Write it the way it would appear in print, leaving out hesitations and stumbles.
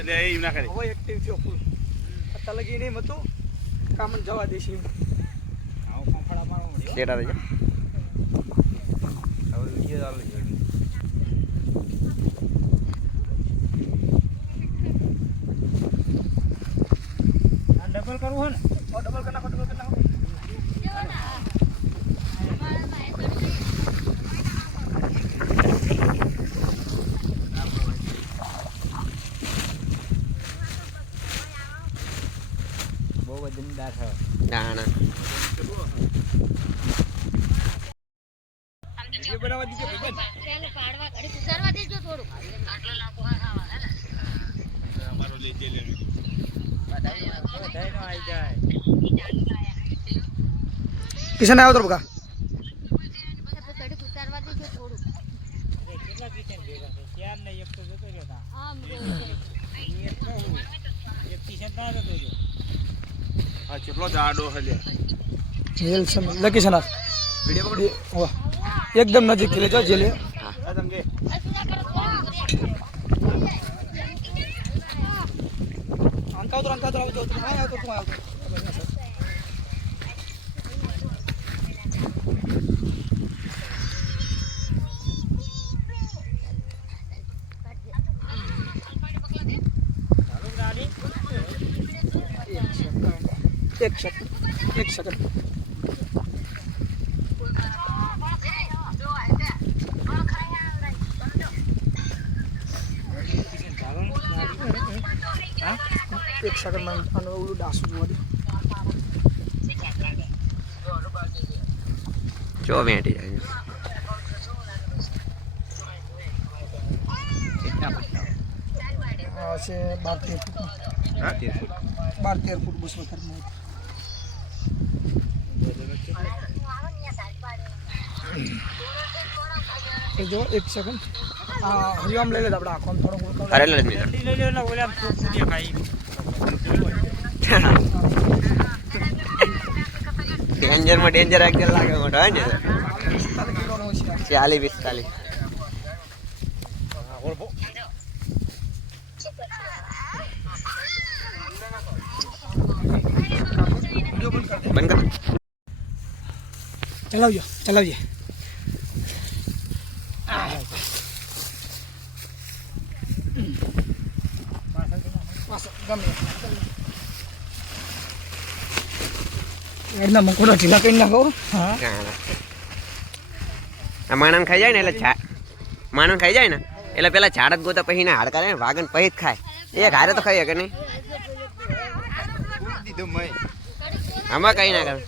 એટલે એ ના કરે હવે એક્ટિવ થયો ફૂલ અત્યારે લગી નહીં હતું કામ જવા દેશે આવો ફાફડા મારવા મળ્યો કેટા રહી હવે વિડિયો ચાલુ છે આ ડબલ કરવું હે ને ડબલ કરી નાખો બહુ વજનદાર છે ના ના એ બનાવવા દીધો ભાઈ પેલે પાડવા ઘડી સુધારવા દેજો થોડું આટલો લાંબો હા હે ને અમારો લે બધાય નો આવી જાય કિશન આવ્યો તો બકા ઘડી સુધારવા દેજો થોડું કેટલા કિચન ભેગા છે ચાર ને એક તો જતો રહ્યો તા આમ એક કિચન તા જતો રહ્યો આ કેટલો જાડો હલે જેલ સમ લકી સના વિડિયો પકડો વાહ એકદમ નજીક થી લેજો જેલે આ સમજે અંકાઉ તો આવજો તું આય આવતો તું આવતો એક સેકન્ડ એક સેકન્ડ માં આનો ઓલું ડાસુ જોવા દે જો વેટી જાય આ છે 12-13 ફૂટ હા 12-13 ફૂટ 200 જો એક સેકન્ડ આ હરિઓમ લઈ લે આપણે આખો થોડો અરે લે લે લઈ લે ને ઓલા ફૂટી ખાઈ ડેન્જર માં ડેન્જર આગે લાગે મોટો હે ને 40 45 બંધ કર ચલાવજો એના મંકોડા ઢીલા કરી નાખો હા આ માણસ ખાઈ જાય ને એટલે માણસ ખાઈ જાય ને એટલે પેલા ઝાડ જ ગોતા પછી ના હાડકા ને વાગન પછી જ ખાય એક હારે તો ખાઈ કે નહીં દીધો મય આમાં કઈ ના કરે